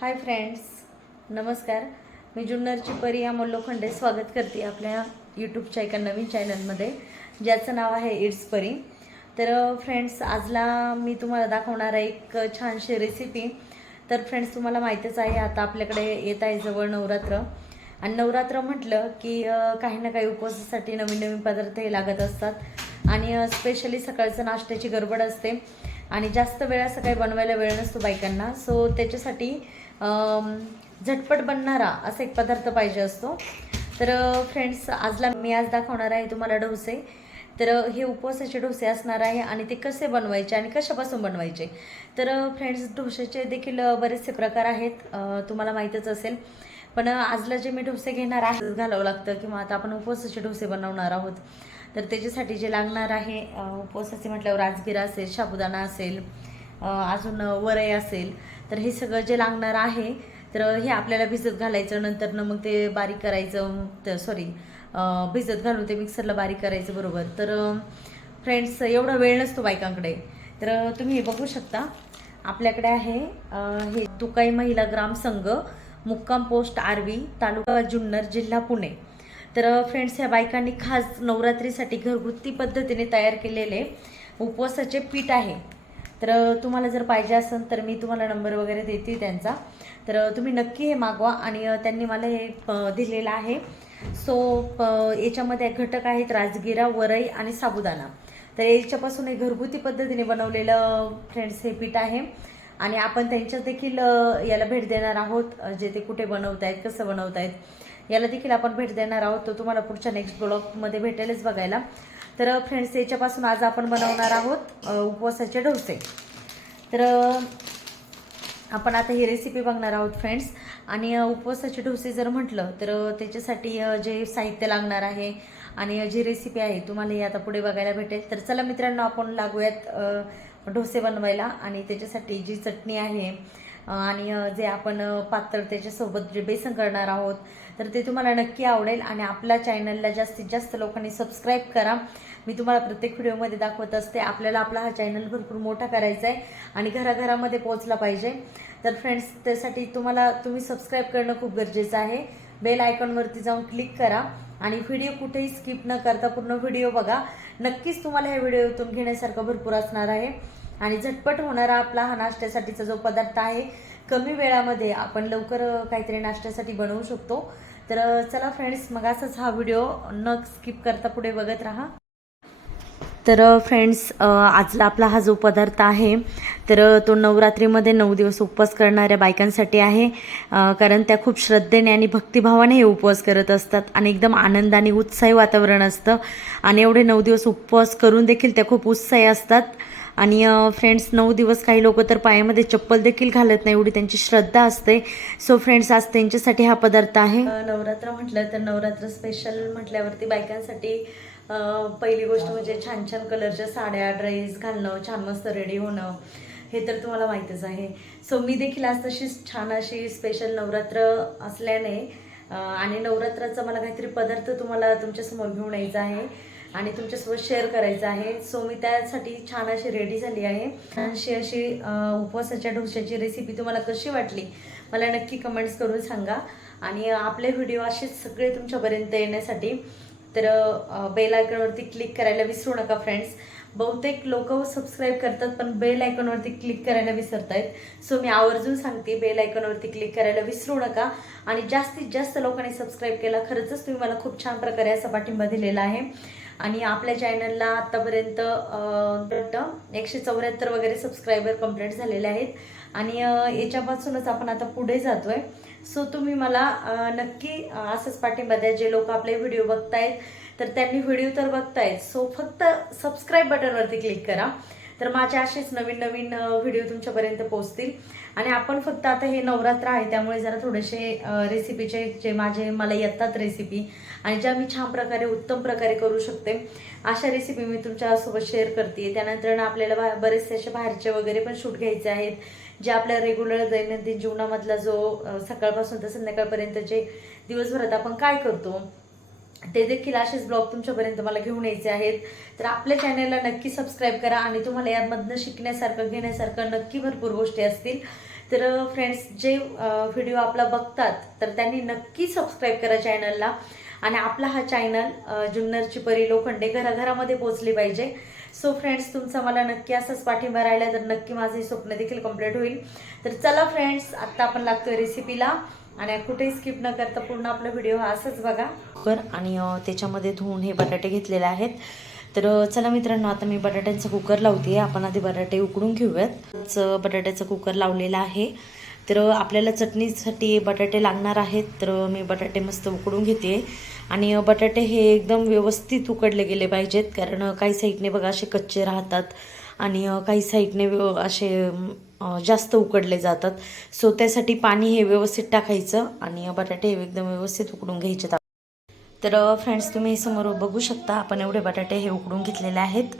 Hi friends नमस्कार. मी जुन्नरची परी या मल्लोखंडे स्वागत करते आपल्या यूट्यूबच्या एका नवीन चॅनलमध्ये ज्याचं नाव आहे इट्स परी तर फ्रेंड्स आजला मी तुम्हाला दाखवणार आहे एक छानशी रेसिपी तर फ्रेंड्स तुम्हाला माहीतच आहे आता आपल्याकडे येत आहे जवळ नवरात्र. आणि नवरात्र म्हटलं की काही ना काही उपवासासाठी नवीन नवीन पदार्थ हे लागत असतात. आणि स्पेशली सकाळचं नाश्त्याची गडबड असते. आणि जास्त वेळा सकाळी बनवायला वेळ नसतो बायकांना. सो त्याच्यासाठी झटपट बनणारा असा एक पदार्थ पाहिजे असतो. तर फ्रेंड्स आजला मी आज दाखवणार आहे तुम्हाला डोसे. तर हे उपवासाचे डोसे असणार आहे आणि ते कसे बनवायचे आणि कशापासून बनवायचे. तर फ्रेंड्स डोशाचे देखील बरेचसे प्रकार आहेत. तुम्हाला माहीतच असेल. पण आजला जे मी डोसे घेणार आहे घालावं लागतं किंवा आता आपण उपवासाचे डोसे बनवणार आहोत. तर त्याच्यासाठी जे लागणार आहे उपवासाचे म्हटल्यावर राजगिरा असेल साबुदाणा असेल अजून वरई असेल तर हे सगळं जे लागणार आहे तर हे आपल्याला भिजत घालायचं नंतर न मग ते बारीक करायचं सॉरी भिजत घालून ते मिक्सरला बारीक करायचं बरोबर. तर फ्रेंड्स एवढा वेळ नसतो बायकांकडे. तर तुम्ही हे बघू शकता. आपल्याकडे आहे हे तुकाई महिला ग्राम संघ मुक्काम पोस्ट आरवी तालुका जुन्नर जिल्हा पुणे. तर फ्रेंड्स ह्या बायकांनी खास नवरात्रीसाठी घरगुती पद्धतीने तयार केलेले उपवासाचे पीठ आहे. तर तुम्हाला जर पाहिजे असेल तर मी तुम्हाला नंबर वगैरे देते त्यांचा. तर तुम्ही नक्की हे मागवा आणि त्यांनी मला हे दिलेलं आहे. सो प- याच्यामध्ये घटक आहेत राजगिरा वरई आणि साबुदाणा. तर याच्यापासून हे घरगुती पद्धतीने बनवलेलं फ्रेंड्स हे पीठ आहे. आणि आपण त्यांच्या देखील याला भेट देणार आहोत जे ते कुठे बनवत आहेत कसं बनवत आहेत याला देखील आपण भेट देणार आहोत. तो तुम्हाला पुढच्या नेक्स्ट ब्लॉगमध्ये भेटेलच बघायला. तर फ्रेंड्स याच्यापासून आज आपण बनवणार आहोत उपवासाचे डोसे. तर आपण आता ही रेसिपी बघणार आहोत फ्रेंड्स. आणि उपवासाचे डोसे जर म्हटलं तर त्याच्यासाठी जे साहित्य लागणार आहे आणि जी रेसिपी आहे तुम्हाला ही आता पुढे बघायला भेटेल. तर चला मित्रांनो आपण लागूयात डोसे बनवायला. आणि त्याच्यासाठी जी चटणी आहे आणि जे आपण पातळ त्याच्यासोबत जे बेसन करणार आहोत तर ते तुम्हाला नक्की आवडेल आणि आपल्या चॅनलला जास्तीत जास्त लोकांनी सबस्क्राईब करा. मी तुम्हाला प्रत्येक व्हिडिओमध्ये दाखवत असते आपल्याला आपला हा चॅनल भरपूर मोठा करायचा आहे आणि घराघरामध्ये पोहोचला पाहिजे. तर फ्रेंड्स त्यासाठी तुम्हाला तुम्ही सबस्क्राईब करणं खूप गरजेचं आहे. बेल आयकॉनवरती जाऊन क्लिक करा आणि व्हिडिओ कुठेही स्किप न करता पूर्ण व्हिडिओ बघा. नक्कीच तुम्हाला ह्या व्हिडिओतून घेण्यासारखं भरपूर असणार आहे. आणि झटपट होणारा आपला हा नाश्त्यासाठीचा जो पदार्थ आहे कमी वेळामध्ये आपण लवकर काहीतरी नाश्त्यासाठी बनवू शकतो. तर चला फ्रेंड्स मग असाच हा व्हिडिओ न स्किप करता पुढे बघत राहा. तर फ्रेंड्स आजला आपला हा जो पदार्थ आहे तर तो नवरात्रीमध्ये नऊ दिवस उपवास करणाऱ्या बायकांसाठी आहे. कारण त्या खूप श्रद्धेने आणि भक्तिभावाने हे उपवास करत असतात आणि एकदम आनंद आणि उत्साही वातावरण असतं. आणि एवढे नऊ दिवस उपवास करून देखील त्या खूप उत्साही असतात. आणि फ्रेंड्स नऊ दिवस काही लोक तर पायामध्ये चप्पल देखील घालत नाही एवढी त्यांची श्रद्धा असते. सो फ्रेंड्स आज त्यांच्यासाठी हा पदार्थ आहे. नवरात्र म्हटलं तर नवरात्र स्पेशल म्हटल्यावरती बायकांसाठी पहिली गोष्ट म्हणजे छान छान कलरच्या साड्या ड्रेस घालणं छान मस्त रेडी होणं हे तर तुम्हाला माहीतच आहे. सो मी देखील आज तशीच छान अशी स्पेशल नवरात्र असल्याने आणि नवरात्राचा मला काहीतरी पदार्थ तुम्हाला तुमच्यासमोर घेऊन यायचा आहे. आणि तुमच्यासोबत शेअर करायचं आहे. सो मी त्यासाठी छान अशी रेडी झाली आहे. छानशी अशी उपवासाच्या ढोश्याची रेसिपी तुम्हाला कशी वाटली मला नक्की कमेंट्स करून सांगा. आणि आपले व्हिडिओ असेच सगळे तुमच्यापर्यंत येण्यासाठी तर बेल आयकॉनवरती क्लिक करायला विसरू नका फ्रेंड्स बहुतेक लोक सबस्क्राईब करतात पण बेल आयकॉनवरती क्लिक करायला विसरतायत. सो मी आवर्जून सांगते बेल आयकॉनवरती क्लिक करायला विसरू नका. आणि जास्तीत जास्त लोकांनी सबस्क्राईब केला खरंच तुम्ही मला खूप छान प्रकारे असा पाठिंबा दिलेला आहे. आणि आपल्या चॅनलला आतापर्यंत एकशे चौऱ्याहत्तर वगैरे सबस्क्रायबर कंप्लीट झालेले आहेत. आणि याच्यापासूनच आपण आता पुढे जातोय. सो तुम्ही मला नक्की असंच पाठिंबा द्या जे लोक आपले व्हिडिओ बघतायत तर त्यांनी व्हिडिओ तर बघतायत. सो फक्त सबस्क्राईब बटनवरती क्लिक करा. तर माझे असेच नवीन नवीन व्हिडिओ तुमच्यापर्यंत पोहोचतील. आणि आपण फक्त आता हे नवरात्र आहे त्यामुळे जरा थोडेसे रेसिपीचे जे माझे मला येतात रेसिपी आणि ज्या मी छान प्रकारे उत्तम प्रकारे करू शकते अशा रेसिपी मी तुमच्यासोबत शेअर करते. त्यानंतर आपल्याला बा- बरेचसे असे बाहेरचे वगैरे पण शूट घ्यायचे आहेत जे आपल्या रेग्युलर दैनंदिन जीवनामधला जो सकाळपासून तर संध्याकाळपर्यंत जे दिवसभरात आपण काय करतो ते देखील असेच ब्लॉग तुमच्यापर्यंत मला घेऊन यायचे आहेत. तर आपल्या चॅनलला नक्की सबस्क्राईब करा आणि तुम्हाला यामधनं शिकण्यासारखं घेण्यासारखं नक्की भरपूर गोष्टी असतील. तर फ्रेंड्स जे व्हिडिओ आपला बघतात तर त्यांनी नक्की सबस्क्राईब करा चॅनलला आणि आपला हा चॅनल जुन्नरची परी लोखंडे घराघरामध्ये पोहोचली पाहिजे. सो फ्रेंड्स तुमचा मला नक्की असंच पाठिंबा राहिला तर नक्की माझे स्वप्न देखील कंप्लीट होईल. तर चला फ्रेंड्स आत्ता आपण लागतोय रेसिपीला आणि कुठेही स्किप न करता पूर्ण आपला व्हिडिओ हा असंच बघा. कर आणि त्याच्यामध्ये धुवून हे बटाटे घेतलेले आहेत. तर चला मित्रांनो आता मी बटाट्यांचा कुकर लावते आपण आधी बटाटे उकडून घेऊयात. बटाट्याचा कुकर लावलेला आहे. तर आपल्याला चटणीसाठी बटाटे लागणार आहेत. तर मी बटाटे मस्त उकडून घेते. आणि बटाटे हे एकदम व्यवस्थित उकडले गेले पाहिजेत. कारण काही साईडने बघा असे कच्चे राहतात. आणि काही साईडने व्यव- असे जास्त उकडले जातात. सो त्यासाठी पाणी हे व्यवस्थित टाकायचं आणि बटाटे हे एकदम व्यवस्थित उकडून घ्यायचे. तर फ्रेंड्स तुम्ही समोर बघू शकता आपण एवढे बटाटे हे उकडून घेतलेले आहेत.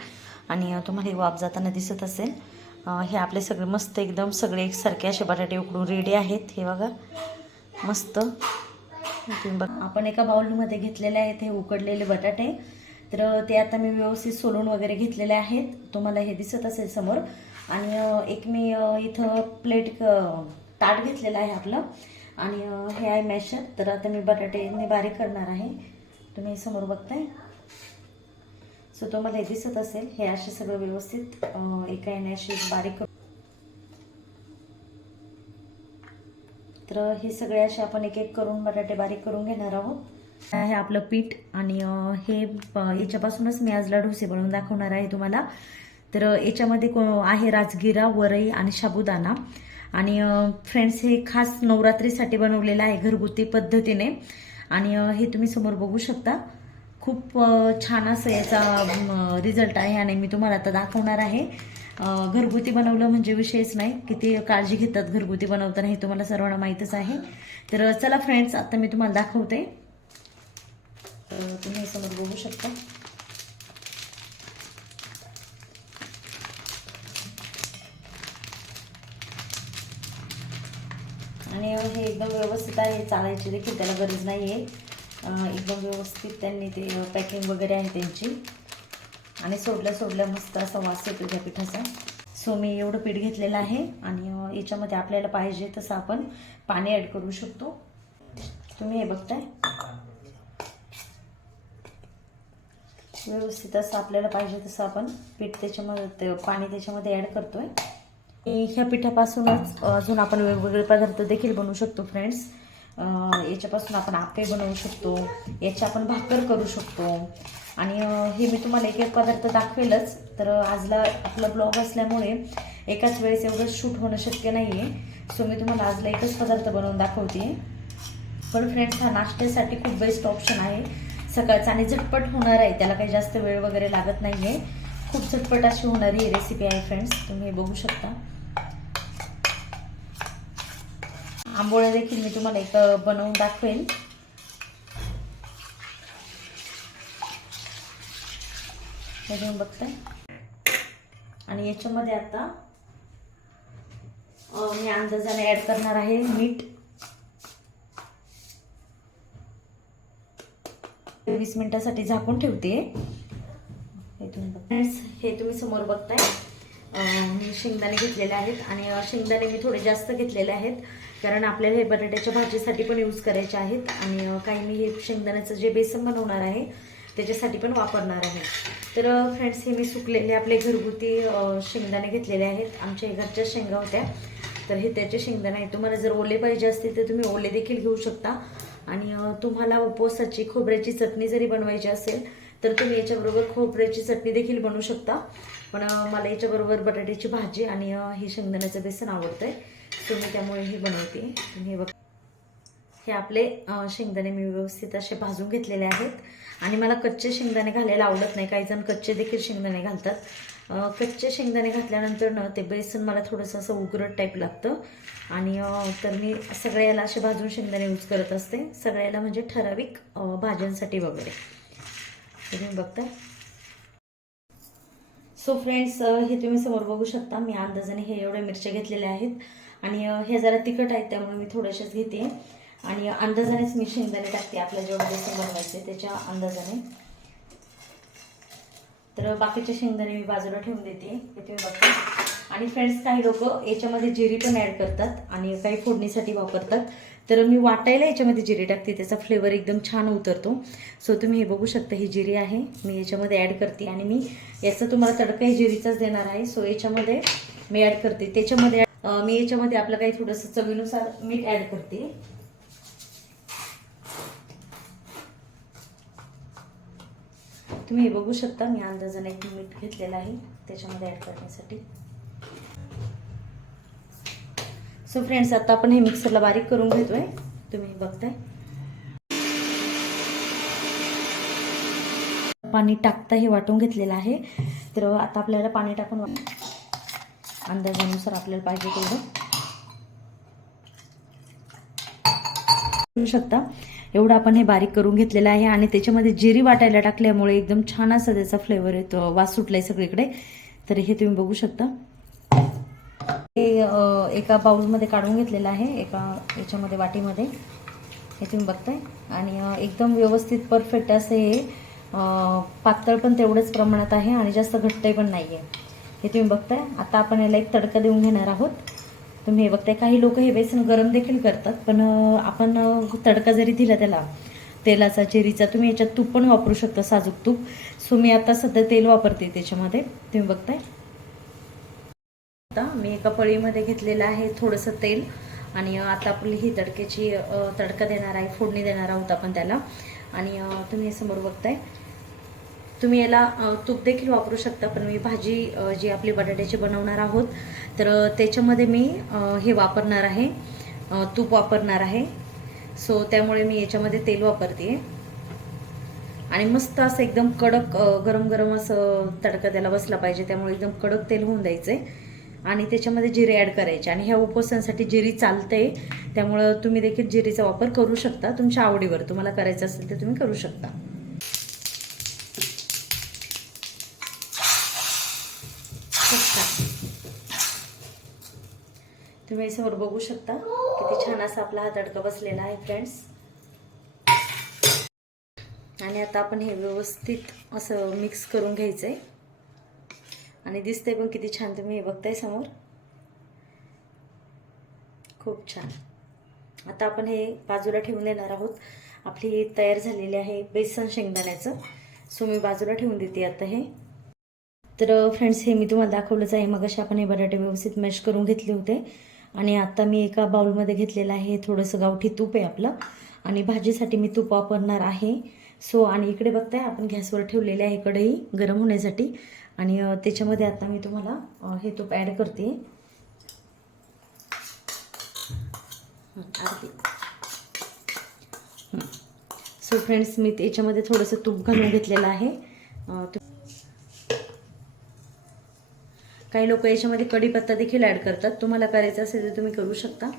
आणि तुम्हाला हे वाफ जाताना दिसत असेल. हे आपले सगळे मस्त एकदम सगळे एकसारखे असे बटाटे उकडून रेडी आहेत. हे बघा. मस्त. बघ आपण एका बाउलमध्ये घेतलेले आहेत हे उकडलेले बटाटे. तर ते आता मी व्यवस्थित सोलून वगैरे घेतलेले आहेत. तुम्हाला हे दिसत असेल समोर. आणि एक मी इथं प्लेट ताट घेतलेलं आहे आपलं. आणि हे आहे मॅशर. तर आता मी बटाटे बारीक करणार आहे. तुम्ही समोर बघताय. सो तुम्हाला हे दिसत असेल. हे असे सगळं व्यवस्थित एका याने असे बारीक तर हे सगळे असे आपण एक एक करून बटाटे बारीक करून घेणार आहोत. हे आपलं पीठ आणि हे याच्यापासूनच मी आज डोसे बनवून दाखवणार आहे तुम्हाला. तर याच्यामध्ये को आहे राजगिरा वरई आणि साबुदाणा आणि फ्रेंड्स हे खास नवरात्रीसाठी बनवलेलं आहे घरगुती पद्धतीने. आणि हे तुम्ही समोर बघू शकता. खूप छान असं याचा रिझल्ट आहे आणि मी तुम्हाला आता दाखवणार आहे. घरगुती बनवलं म्हणजे विषयच नाही. किती काळजी घेतात घरगुती बनवताना हे तुम्हाला सर्वांना माहीतच आहे. तर चला फ्रेंड्स आता मी तुम्हाला दाखवते. तुम्ही समोर बघू शकता. आणि हे एकदम व्यवस्थित आहे चालायची देखील त्याला गरज नाही आहे एकदम व्यवस्थित त्यांनी ते पॅकिंग वगैरे आहे त्यांची. आणि सोडल्या सोडल्या मस्त असा वास येतो त्या पिठाचा. सो मी एवढं पीठ घेतलेलं आहे आणि याच्यामध्ये आपल्याला पाहिजे तसं आपण पाणी ॲड करू शकतो. तुम्ही हे बघताय. व्यवस्थित असं आपल्याला पाहिजे तसं आपण पीठ त्याच्यामध्ये पाणी त्याच्यामध्ये ॲड करतोय. आहे ह्या पिठापासूनच अजून आपण वेगवेगळे पदार्थ देखील बनवू शकतो फ्रेंड्स याच्यापासून आपण आपे बनवू शकतो याची आपण भाकर करू शकतो. आणि हे मी तुम्हाला एक एक पदार्थ दाखवेलच. तर आजला आपला ब्लॉग असल्यामुळे एकाच वेळेस एवढं शूट होणं शक्य नाही आहे सो मी तुम्हाला आजला एकच पदार्थ बनवून दाखवते. पण फ्रेंड्स हा नाश्त्यासाठी खूप बेस्ट ऑप्शन आहे. सकाळचा आणि झटपट होणार आहे. त्याला काही जास्त वेळ वगैरे लागत नाही आहे खूप झटपट अशी होणारी रेसिपी आहे फ्रेंड्स तुम्ही हे बघू शकता. आंबोळ्या देखील मी तुम्हाला एक बनवून दाखवेन. हे तुम्ही बघताय आणि याच्यामध्ये आता मी अंदाजाने ऍड करणार आहे मीठ. वीस मिनिटासाठी झाकून ठेवते. हे तुम्ही हे तुम्ही समोर बघताय. मी शेंगदाणे घेतलेले आहेत आणि शेंगदाणे मी थोडे जास्त घेतलेले आहेत. कारण आपल्याला हे बटाट्याच्या भाजीसाठी पण यूज करायचे आहेत आणि काही मी हे शेंगदाण्याचं जे बेसन बनवणार आहे त्याच्यासाठी पण वापरणार आहे. तर फ्रेंड्स हे मी सुकलेले आपले घरगुती शेंगदाणे घेतलेले आहेत. आमच्या घरच्या शेंगा होत्या. तर हे त्याचे शेंगदाणे आहेत. तुम्हाला जर ओले पाहिजे असतील तर तुम्ही ओले देखील घेऊ शकता. आणि तुम्हाला उपवासाची खोबऱ्याची चटणी जरी बनवायची असेल तर तुम्ही याच्याबरोबर खोबऱ्याची चटणी देखील बनवू शकता. पण मला याच्याबरोबर बटाट्याची भाजी आणि हे शेंगदाण्याचं बेसन आवडतं आहे सो मी त्यामुळे हे बनवते. तुम्ही हे बघ. हे आपले शेंगदाणे मी व्यवस्थित असे भाजून घेतलेले आहेत. आणि मला कच्चे शेंगदाणे घालायला आवडत नाही. काही जण कच्चे देखील शेंगदाणे घालतात. कच्चे शेंगदाणे घातल्यानंतर ना ते बेसन मला थोडंसं असं उघरट टाईप लागतं. आणि तर मी सगळ्याला असे भाजून शेंगदाणे यूज करत असते. सगळ्याला म्हणजे ठराविक भाज्यांसाठी वगैरे. तुम्ही बघताय सो फ्रेंड्स हे तुम्ही समोर बघू शकता. मी अंदाजाने हे एवढ्या मिरच्या घेतलेल्या आहेत. आणि हे जरा तिखट आहेत त्यामुळे मी थोड्याशाच घेते. आणि अंदाजानेच मी शेंगदाणे टाकते आपल्या जेवढं बेसन बनवायचे त्याच्या अंदाजाने. तर बाकीचे शेंगदाणे मी बाजूला ठेवून देते. हे तुम्ही बघता आणि फ्रेंड्स काही लोक याच्यामध्ये जिरी पण ॲड करतात आणि काही फोडणीसाठी वापरतात. तर मी वाटायला याच्यामध्ये जिरी टाकते. त्याचा फ्लेवर एकदम छान उतरतो. सो तुम्ही हे बघू शकता ही जिरी आहे. मी याच्यामध्ये ॲड करते. आणि मी याचा तुम्हाला तडकाही जिरीचाच देणार आहे. सो याच्यामध्ये मी ॲड करते. त्याच्यामध्ये मी याच्यामध्ये आपलं काही थोडंसं चवीनुसार मीठ ॲड करते. तुम्ही हे बघू शकता मी अंदाजाने एक मीठ घेतलेलं आहे त्याच्यामध्ये ॲड करण्यासाठी. सो फ्रेंड्स आता आपण हे मिक्सरला बारीक करून घेतोय. तुम्ही बघताय. पाणी टाकता हे वाटून घेतलेलं आहे. तर आता आपल्याला पाणी टाकून अंदाजानुसार आपल्याला पाहिजे तेवढं. करू शकता. एवढं आपण हे बारीक करून घेतलेलं आहे आणि त्याच्यामध्ये जिरी वाटायला टाकल्यामुळे एकदम छान असा त्याचा फ्लेवर येतो. वास सुटलाय सगळीकडे. तर हे तुम्ही बघू शकता. हे एका बाउलमध्ये काढून घेतलेलं आहे. एका याच्यामध्ये वाटीमध्ये. हे तुम्ही बघताय. आणि एकदम व्यवस्थित परफेक्ट असे हे पातळ पण तेवढंच प्रमाणात आहे आणि जास्त घट्टही पण नाही आहे हे तुम्ही बघताय. आता आपण याला एक तडका देऊन घेणार आहोत. तुम्ही हे बघताय काही लोक हे बेसन गरम देखील करतात पण आपण तडका जरी दिला त्याला तेलाचा चेरीचा तुम्ही याच्यात तूप पण वापरू शकता साजूक तूप. सो मी आता सध्या तेल वापरते त्याच्यामध्ये. तुम्ही बघताय. आता मी एका पळीमध्ये घेतलेलं आहे थोडंसं तेल आणि आता आपली ही तडक्याची तडका देणार आहे फोडणी देणार आहोत आपण त्याला. आणि तुम्ही समोर बघताय. तुम्ही याला तूप देखील वापरू शकता पण मी भाजी जी आपली बटाट्याची बनवणार आहोत तर त्याच्यामध्ये मी हे वापरणार आहे तूप वापरणार आहे. सो त्यामुळे मी याच्यामध्ये तेल वापरते. आणि मस्त असं एकदम कडक गरम गरम असं तडका त्याला बसला पाहिजे त्यामुळे एकदम कडक तेल होऊन द्यायचंय. आणि त्याच्यामध्ये जिरे ॲड करायचे. आणि ह्या उपवासांसाठी जिरी चालते त्यामुळं तुम्ही देखील जिरीचा वापर करू शकता तुमच्या आवडीवर. तुम्हाला करायचं असेल तर तुम्ही करू शकता. तुम्ही समोर बघू शकता. किती छान असा आपला हा तडका बसलेला आहे फ्रेंड्स आणि आता आपण हे व्यवस्थित असं मिक्स करून घ्यायचं आहे आणि दिसतंय पण किती छान तुम्ही हे बघताय समोर. खूप छान. आता आपण हे बाजूला ठेवून देणार आहोत. आपली तयार झालेली आहे बेसन शेंगदाण्याचं. सो मी बाजूला ठेवून देते आता हे. तर फ्रेंड्स हे मी तुम्हाला दाखवलंच आहे. मग आपण हे बटाटे व्यवस्थित मॅश करून घेतले होते. आणि आता मी एका बाउलमध्ये घेतलेलं आहे. थोडंसं गावठी तूप आहे आपलं. आणि भाजीसाठी मी तूप वापरणार आहे. सो आणि इकडे बघताय आपण गॅसवर ठेवलेले आहे कढई गरम होण्यासाठी. आणि त्याच्यामध्ये आता मी तुम्हाला हे तूप ॲड करते. सो फ्रेंड्स मी त्याच्यामध्ये थोडंसं तूप घालून घेतलेलं आहे अ, तू- काही लोक याच्यामध्ये कढीपत्ता देखील ॲड करतात. तुम्हाला करायचं असेल तर तुम्ही करू शकता.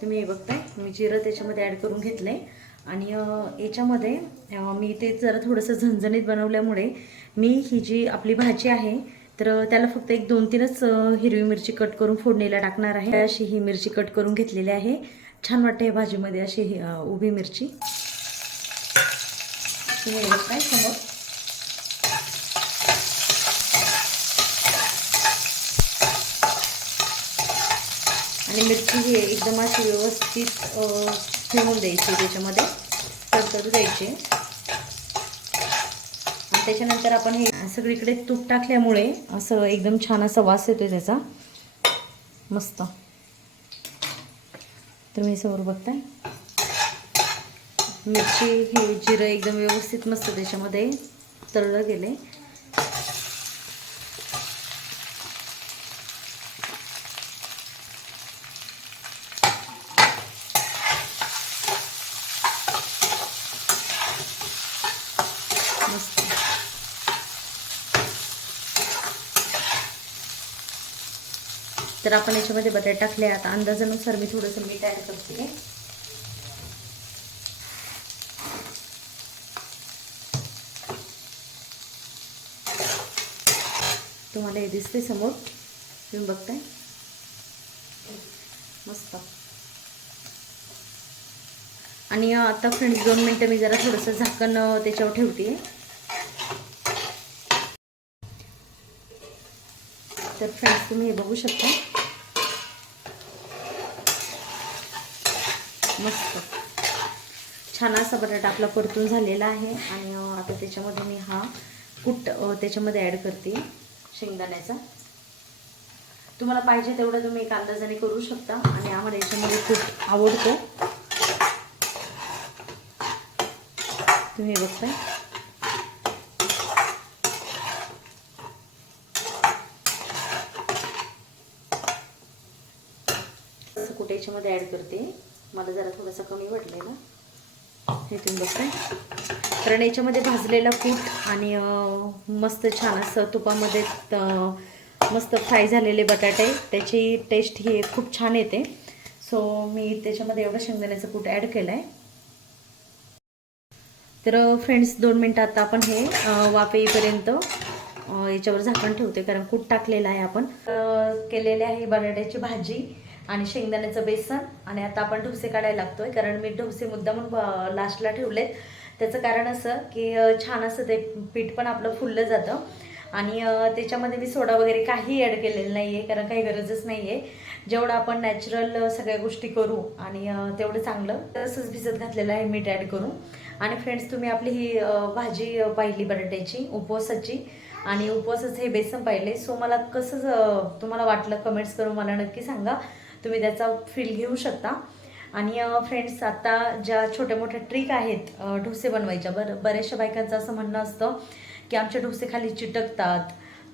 तुम्ही हे बघताय मी जिरं त्याच्यामध्ये ॲड करून घेतलं आहे आणि याच्यामध्ये मी ते जरा थोडंसं झणझणीत बनवल्यामुळे मी ही जी आपली भाजी आहे तर त्याला फक्त एक दोन तीनच हिरवी मिरची कट करून फोडणीला टाकणार आहे. अशी ही मिरची कट करून घेतलेली आहे. छान वाटते या भाजीमध्ये अशी ही, उभी मिरची. तुम्ही बघताय समोर. आणि मिरची ही एकदम अशी व्यवस्थित ठेवून द्यायची त्याच्यामध्ये. तडतडू द्यायची. आणि त्याच्यानंतर आपण हे सगळीकडे तूप टाकल्यामुळे असं एकदम छान असा वास येतो त्याचा. मस्त. तुम्ही समोर बघताय. मिरची हे जिरं एकदम व्यवस्थित मस्त त्याच्यामध्ये तळलं गेले तर आपण याच्यामध्ये बटाटे टाकले. आता अंदाजानुसार मी थोडंसं मीठ ॲड करते. तुम्हाला हे दिसते समोर? तुम्ही बघताय? मस्त. आणि आता फ्रेंड्स दोन मिनटं मी जरा थोडंसं झाकण त्याच्यावर ठेवते. तर फ्रेंड्स तुम्ही हे बघू शकता. मस्त. छान असा बटाटा आपला परतून झालेला आहे. आणि आता त्याच्यामध्ये मी हा कुट त्याच्यामध्ये ॲड करते शेंगदाण्याचा. तुम्हाला पाहिजे तेवढं तुम्ही एक अंदाजाने करू शकता. आणि आम्हाला याच्यामध्ये खूप आवडतो. तुम्ही हे बघताय. कुठे याच्यामध्ये ॲड करते. मला जरा थोडंसं कमी वाटलं ना. हे तुम्ही बघताय. कारण याच्यामध्ये भाजलेला कूट आणि मस्त छान असं तुपामध्ये मस्त फ्राय झालेले बटाटे त्याची टेस्ट ही खूप छान येते. सो मी त्याच्यामध्ये एवढं शेंगदाण्याचं कूट ॲड केलं आहे तर फ्रेंड्स दोन मिनटं आता आपण हे अं, वाफ येईपर्यंत याच्यावर झाकण ठेवते कारण कूट टाकलेलं आहे आपण. केलेले आहे बटाट्याची भाजी. आणि शेंगदाण्याचं बेसन. आणि आता आपण ढोसे काढायला लागतोय कारण मी ढोसे मुद्दा ब- लास्टला ठेवलेत. त्याचं कारण असं की छान असं ते पीठ पण आपलं फुललं जातं. आणि त्याच्यामध्ये मी सोडा वगैरे काही ॲड केलेलं नाही आहे कारण काही गरजच नाही आहे जेवढं आपण नॅचरल सगळ्या गोष्टी करू आणि तेवढं चांगलं तसंच भिजत घातलेलं आहे मीठ ॲड करू आणि फ्रेंड्स तुम्ही आपली ही भाजी पाहिली बटाट्याची उपवासाची. आणि उपवासाचं हे बेसन पाहिले सो मला कसं तुम्हाला वाटलं कमेंट्स करून मला नक्की सांगा. तुम्ही त्याचा फील घेऊ शकता. आणि फ्रेंड्स आता ज्या छोट्या मोठ्या ट्रिक आहेत ढोसे बनवायच्या बरं बऱ्याचशा बायकांचं असं म्हणणं असतं की आमचे डोसे खाली चिटकतात.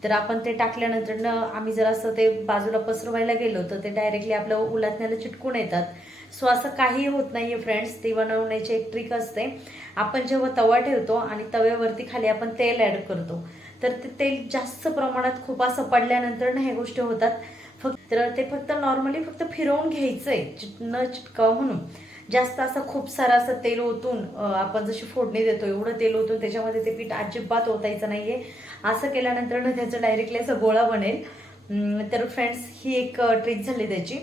तर आपण ते टाकल्यानंतर न आम्ही जर असं ते बाजूला पसरवायला गेलो तर ते डायरेक्टली आपल्या उलाथण्याला चिटकून येतात. सो असं काही होत नाही आहे फ्रेंड्स ते बनवण्याची एक ट्रिक असते. आपण जेव्हा तवा ठेवतो आणि तव्यावरती खाली आपण तेल ॲड करतो तर ते तेल जास्त प्रमाणात खूप असं पडल्यानंतर ना ह्या गोष्टी होतात. तर ते फक्त नॉर्मली फक्त फिरवून घ्यायचं चिट- न चिटकावं म्हणून. जास्त असं खूप सारं असं तेल ओतून आपण जशी फोडणी देतो एवढं तेल ओतून त्याच्यामध्ये ते पीठ अजिबात ओतायचं नाहीये. असं केल्यानंतर ना त्याचं डायरेक्टली असं गोळा बनेल. तर फ्रेंड्स ही एक ट्रिक झाली त्याची.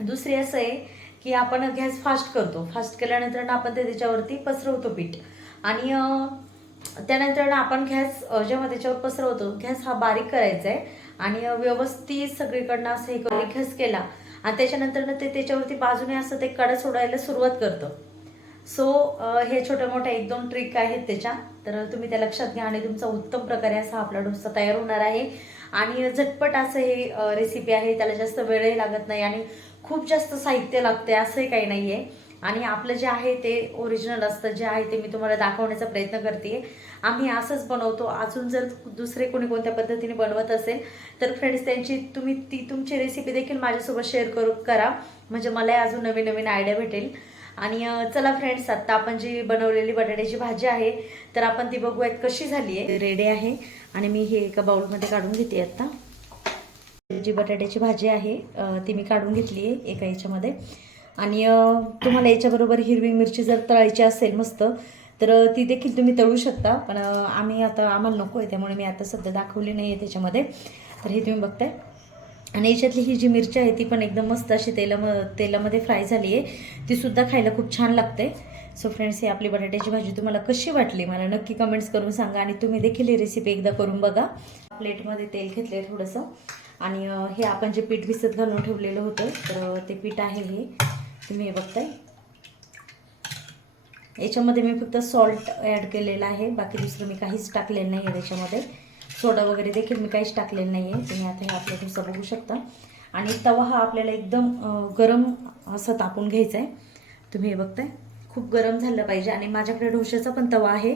दुसरी असं आहे की आपण गॅस फास्ट करतो. फास्ट केल्यानंतर ना आपण ते त्याच्यावरती पसरवतो पीठ. आणि त्यानंतर ना आपण गॅस जेव्हा त्याच्यावर पसरवतो गॅस हा बारीक करायचा आहे आणि व्यवस्थित सगळीकडनं असं हे करून गॅस केला. आणि त्याच्यानंतर ते त्याच्यावरती बाजूने असं ते कडा सोडायला सुरुवात करतं. सो हे छोट्या मोठ्या एक दोन ट्रिक आहेत त्याच्या. तर तुम्ही त्या लक्षात घ्या आणि तुमचा उत्तम प्रकारे असा आपला डोसा तयार होणार आहे. आणि झटपट असं हे रेसिपी आहे. त्याला जास्त वेळही लागत नाही आणि खूप जास्त साहित्य लागते असंही काही नाही आहे आणि आपलं जे आहे ते ओरिजिनल असतं जे आहे ते मी तुम्हाला दाखवण्याचा प्रयत्न करते आम्ही असंच बनवतो. अजून जर दुसरे कोणी कोणत्या पद्धतीने बनवत असेल तर फ्रेंड्स त्यांची तुम्ही ती तुमची रेसिपी देखील माझ्यासोबत शेअर करू करा. म्हणजे मलाही अजून नवीन नवीन आयडिया भेटेल. आणि चला फ्रेंड्स आत्ता आपण जी बनवलेली बटाट्याची भाजी आहे तर आपण ती बघूयात कशी झाली आहे रेडी आहे. आणि मी हे एका बाउलमध्ये काढून घेते आत्ता जी बटाट्याची भाजी आहे ती मी काढून घेतली आहे एका याच्यामध्ये. आणि तुम्हाला याच्याबरोबर हिरवी मिरची जर तळायची असेल मस्त तर ती देखील तुम्ही तळू शकता. पण आम्ही आता आम्हाला नको आहे त्यामुळे मी आता सध्या दाखवली नाही आहे त्याच्यामध्ये. तर हे तुम्ही बघताय. आणि याच्यातली ही जी मिरची आहे ती पण एकदम मस्त अशी तेलाम तेलामध्ये फ्राय झाली आहे ती सुद्धा खायला खूप छान लागते. सो फ्रेंड्स ही आपली बटाट्याची भाजी तुम्हाला कशी वाटली? मला नक्की कमेंट्स करून सांगा आणि तुम्ही देखील ही रेसिपी एकदा करून बघा. प्लेटमध्ये तेल घेतलं आहे थोडंसं. आणि हे आपण जे पीठ विसत घालून ठेवलेलं होतं तर ते पीठ आहे हे. तुम्ही हे बघताय. याच्यामध्ये मी फक्त सॉल्ट ॲड केलेलं आहे. बाकी दुसरं मी काहीच टाकलेलं नाही आहे त्याच्यामध्ये. सोडा वगैरे देखील मी काहीच टाकलेलं नाही आहे तुम्ही आता हे आपल्या डोसा बघू शकता. आणि तवा हा आपल्याला एकदम गरम असं तापून घ्यायचा आहे तुम्ही हे बघताय. खूप गरम झालं पाहिजे. आणि माझ्याकडे डोशाचा पण तवा आहे.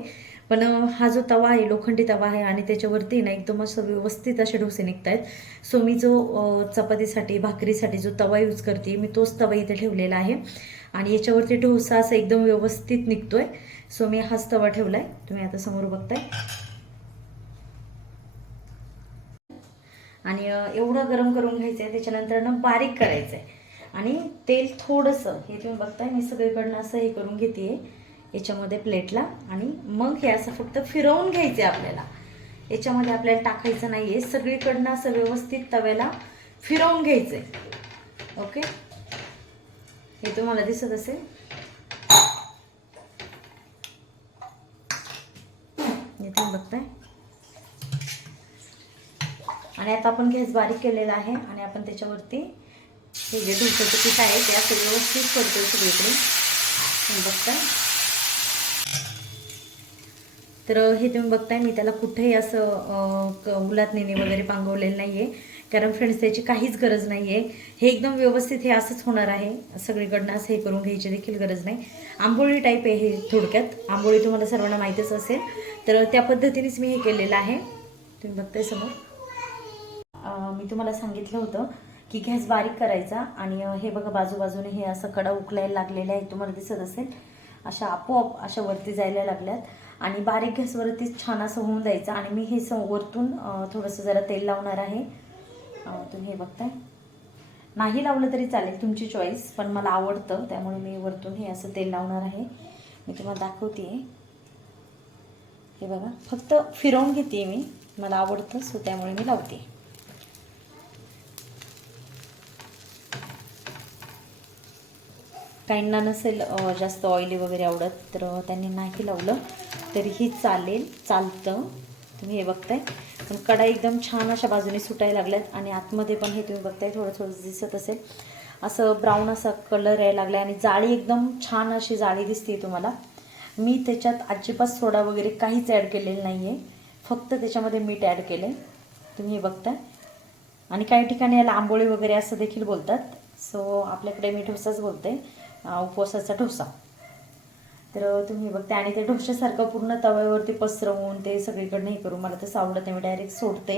पण हा जो तवा आहे लोखंडी तवा आहे आणि त्याच्यावरती ना एकदम असं व्यवस्थित असे डोसे निघत आहेत सो मी जो चपातीसाठी भाकरीसाठी जो तवा यूज करते मी तोच तवा इथे ठेवलेला आहे. आणि याच्यावरती डोसा असा एकदम व्यवस्थित निघतोय. सो मी हाच तवा ठेवलाय. तुम्ही आता समोर बघताय. आणि एवढं गरम करून घ्यायचं आहे त्याच्यानंतर ना बारीक करायचं आहे आणि तेल थोडंसं हे तुम्ही बघताय मी सगळीकडनं असं हे करून घेते याच्यामध्ये प्लेटला आणि मग हे असं फक्त फिरवून घ्यायचे आपल्याला. याच्यामध्ये आपल्याला टाकायचं नाही आहे सगळीकडनं असं व्यवस्थित तव्याला फिरवून घ्यायचं आहे ओके हे तुम्हाला दिसत असेल? इथून बघताय? आणि आता आपण गॅस बारीक केलेला आहे आणि आपण त्याच्यावरती हे जे डोक्याचं पीठ आहे ते असं व्यवस्थित करतोय सगळीकडे. बघताय? तर हे तुम्ही बघताय मी त्याला कुठेही असं अं, उलातणीने वगैरे पांगवलेलं नाही आहे कारण फ्रेंड्स त्याची काहीच गरज नाही आहे हे एकदम व्यवस्थित हे असंच होणार आहे. सगळीकडनं असं हे करून घ्यायची देखील गरज नाही. आंबोळी टाईप आहे हे थोडक्यात. आंबोळी तुम्हाला सर्वांना माहीतच असेल. तर त्या पद्धतीनेच मी हे केलेलं आहे. तुम्ही बघताय समोर. मी तुम्हाला सांगितलं होतं की गॅस बारीक करायचा आणि हे बघा बाजूबाजूने हे असं कडा उकलायला लागलेलं आहे. तुम्हाला दिसत असेल. अशा आपोआप अशा वरती जायला लागल्यात. आणि बारीक गॅसवरती छान असं होऊन द्यायचं आणि मी हे स वरतून थोडंसं जरा तेल लावणार आहे. तुम्ही हे बघताय. नाही लावलं तरी चालेल तुमची चॉईस पण मला आवडतं त्यामुळे मी वरतून हे असं तेल लावणार आहे. मी तुम्हाला दाखवते हे बघा फक्त फिरवून घेते मी. मला आवडतं सो त्यामुळे मी लावते काहींना नसेल जास्त ऑइली वगैरे आवडत तर त्यांनी नाही लावलं. तरीही चालेल चालतं. तुम्ही हे बघताय. पण कडा एकदम छान अशा बाजूने सुटायला लागल्यात आणि आतमध्ये पण हे तुम्ही बघताय थोडं थोडं दिसत असेल. असं ब्राऊन असा कलर यायला लागला आणि जाळी एकदम छान अशी जाळी दिसते तुम्हाला. मी त्याच्यात अजिबात सोडा वगैरे काहीच ॲड केलेलं नाही आहे फक्त त्याच्यामध्ये मीठ ॲड केलं आहे तुम्ही हे बघताय. आणि काही ठिकाणी याला आंबोळी वगैरे असं देखील बोलतात. सो आपल्याकडे मी ठोसाच बोलते उपवासाचा डोसा तर तुम्ही बघते आणि ते ढोशासारखं पूर्ण तव्यावरती पसरवून ते सगळीकडनं हे करू मला तसं आवडत नाही मी डायरेक्ट सोडते.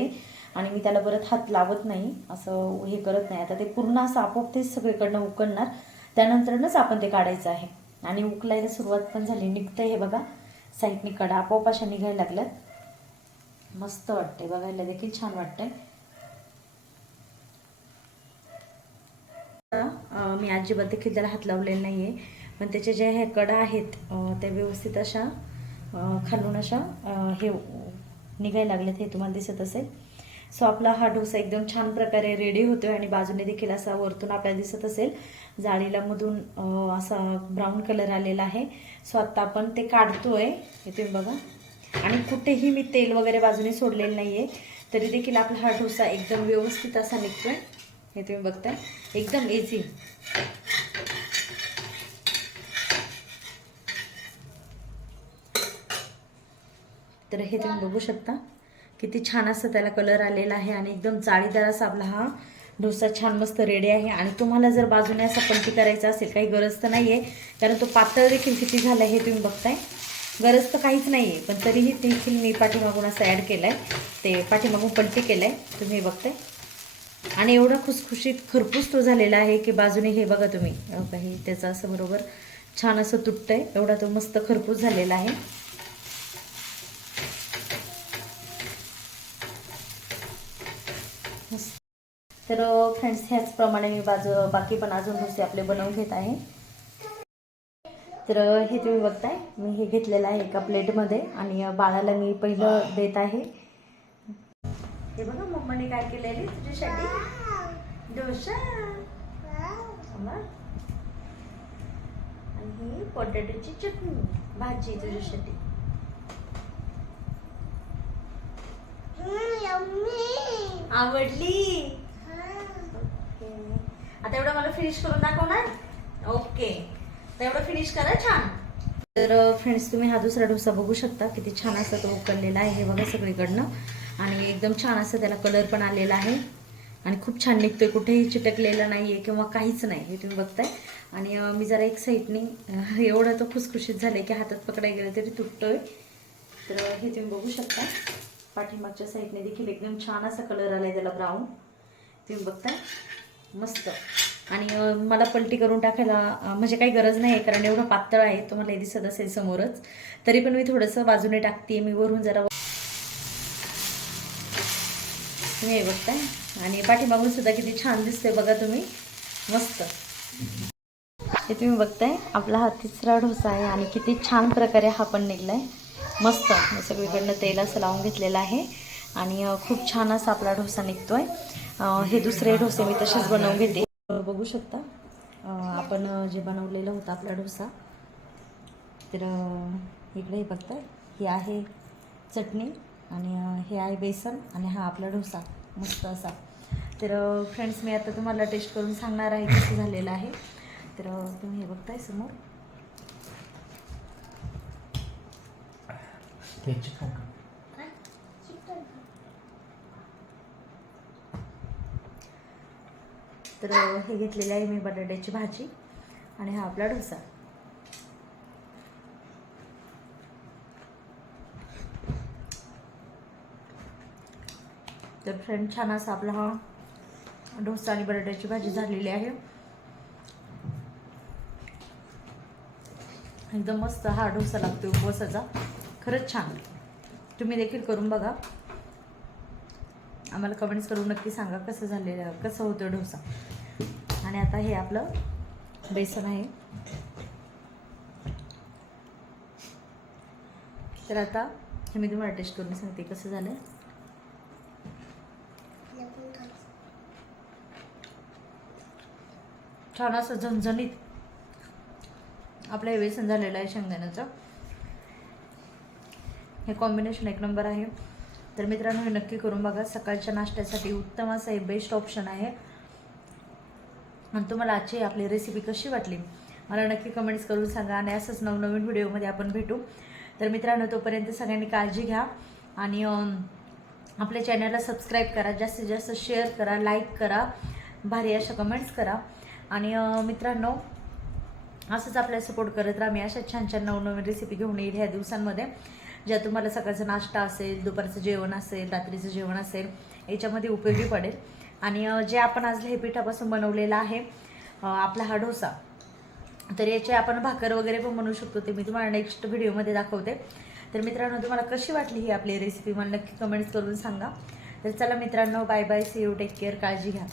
आणि मी त्याला परत हात लावत नाही असं हे करत नाही. आता ते पूर्ण असं आपोआप ते सगळीकडनं उकळणार. त्यानंतरच आपण ते काढायचं आहे. आणि उकलायला सुरुवात पण झाली. निघतं हे बघा साईडनी कडा. आपोआप अशा निघायला लागल्यात. मस्त वाटते बघायला देखील छान वाटतंय. मी अजिबात देखील त्याला हात लावलेला नाही आहे पण त्याच्या ज्या ह्या कडा आहेत त्या व्यवस्थित अशा खालून अशा हे निघायला लागलेत हे तुम्हाला दिसत असेल. सो आपला हा डोसा एकदम छान प्रकारे रेडी होतोय आणि बाजूने देखील असा वरतून आपल्याला दिसत असेल. जाळीला मधून असा ब्राऊन कलर आलेला आहे. सो आत्ता आपण ते काढतोय. हे तुम्ही बघा. आणि कुठेही मी तेल वगैरे बाजूने सोडलेलं नाही आहे तरी देखील आपला हा डोसा एकदम व्यवस्थित असा निघतोय. हे तुम्ही बघताय. एकदम इझी तर हे तुम्ही बघू शकता. किती छान असं त्याला कलर आलेला आहे आणि एकदम जाळीदार असा आपला हा डोसा छान मस्त रेडी आहे. आणि तुम्हाला जर बाजूने असा पलटी करायचा असेल काही गरज तर नाही आहे कारण तो पातळ देखील किती झाला आहे हे तुम्ही बघताय. गरज तर काहीच नाही आहे पण तरीही देखील मी पाठीमागून असं ॲड केलं आहे ते पाठीमागून पलटी केलं आहे तुम्ही बघताय. आणि एवढा खुसखुशीत खरपूस तो झालेला आहे की बाजूने हे बघा तुम्ही. काही त्याचं असं बरोबर छान असं तुटतंय. एवढा तो मस्त खरपूस झालेला आहे. तर फ्रेंड्स ह्याचप्रमाणे मी बाजू बाकी पण अजून डोसे आपले बनवून घेत आहे. तर हे तुम्ही बघताय. मी हे घेतलेलं आहे एका प्लेटमध्ये आणि बाळाला मी पहिलं देत आहे. हे बघा मम्माने काय केलेली? तुझ्यासाठी डोसा. आणि ही पोटॅटोची चटणी भाजी तुझ्यासाठी. आवडली? आता एवढं मला फिनिश करून दाखवणार? ओके. तर एवढं फिनिश करा छान. तर फ्रेंड्स तुम्ही हा दुसरा डोसा बघू शकता. किती छान असा तो उकळलेला आहे. हे बघा सगळीकडनं. आणि एकदम छान असं त्याला कलर पण आलेला आहे. आणि खूप छान निघतोय. कुठेही चिटकलेलं नाही आहे किंवा काहीच नाही हे तुम्ही बघताय. आणि मी जरा एक साईडनी एवढं तो खुसखुशीत झालाय की हातात पकडायला गेलं तरी तुटतोय. तर हे तुम्ही बघू शकता. पाठीमागच्या साईडने देखील एकदम छान असा कलर आलाय त्याला ब्राऊन तुम्ही बघताय? मस्त. आणि मला पलटी करून टाकायला म्हणजे काही गरज नाही आहे कारण एवढं पातळ आहे तुम्हाला हे दिसत असेल समोरच. तरी पण मी थोडंसं बाजूने टाकते मी वरून जरा तुम्ही हे बघताय आणि पाठीमागून सुद्धा किती छान दिसते बघा तुम्ही. मस्त. हे तुम्ही बघताय आपला हा तिसरा डोसा आहे आणि किती छान प्रकारे हा पण निघलाय. मस्त. मी सगळीकडनं तेल असं लावून घेतलेलं आहे. आणि खूप छान असा आपला डोसा निघतोय. आहे हे दुसरे डोसे मी तसेच बनवून घेते. बघू शकता. आपण जे बनवलेलं होतं आपला डोसा तर इकडे हे बघताय. ही आहे चटणी. आणि हे आहे बेसन आणि हा आपला डोसा मस्त असा. तर फ्रेंड्स मी आता तुम्हाला टेस्ट करून सांगणार आहे कसं झालेलं आहे. तर तुम्ही हे बघताय समोर. तर हे घेतलेले आहे मी बटाट्याची भाजी आणि हा आपला डोसा. तर फ्रेंड छान असा आपला हा डोसा आणि बटाट्याची भाजी झालेली आहे. एकदम मस्त हा डोसा लागतो उपवासाचा. खरंच छान. तुम्ही देखील करून बघा. आम्हाला कमेंट्स करून नक्की सांगा कसं झालेलं कसं होतं डोसा. आणि आता हे आपलं बेसन आहे. तर आता हे मी तुम्हाला टेस्ट करून सांगते कसं झालं छान असं झणझणीत आपलं हे व्यसन झालेलं आहे शेंगदाण्याचं. हे कॉम्बिनेशन एक नंबर आहे. तर मित्रांनो हे नक्की करून बघा. सकाळच्या नाश्त्यासाठी उत्तम असं हे बेस्ट ऑप्शन आहे. आणि तुम्हाला आजची आपली रेसिपी कशी वाटली? मला नक्की कमेंट्स करून सांगा आणि असंच नवनवीन व्हिडिओमध्ये आपण भेटू. तर मित्रांनो तोपर्यंत सगळ्यांनी काळजी घ्या आणि आपल्या चॅनलला सबस्क्राईब करा. जास्तीत जास्त शेअर करा लाईक करा. भारी अशा कमेंट्स करा. आणि मित्रांनो असंच आपल्याला सपोर्ट करत राहा. मी अशा छान छान नवनवीन रेसिपी घेऊन येईल ह्या दिवसांमध्ये. ज्या तुम्हाला सकाळचा नाश्ता असेल दुपारचं जेवण असेल रात्रीचं जेवण असेल याच्यामध्ये उपयोगी पडेल. आणि जे आपण आज हे पिठापासून बनवलेलं आहे आपला हा डोसा तर याचे आपण भाकर वगैरे पण बनवू शकतो. ते मी तुम्हाला नेक्स्ट व्हिडिओमध्ये दाखवते. तर मित्रांनो तुम्हाला कशी वाटली ही आपली रेसिपी मला नक्की कमेंट्स करून सांगा. तर चला मित्रांनो bye bye see you take care काळजी घ्या.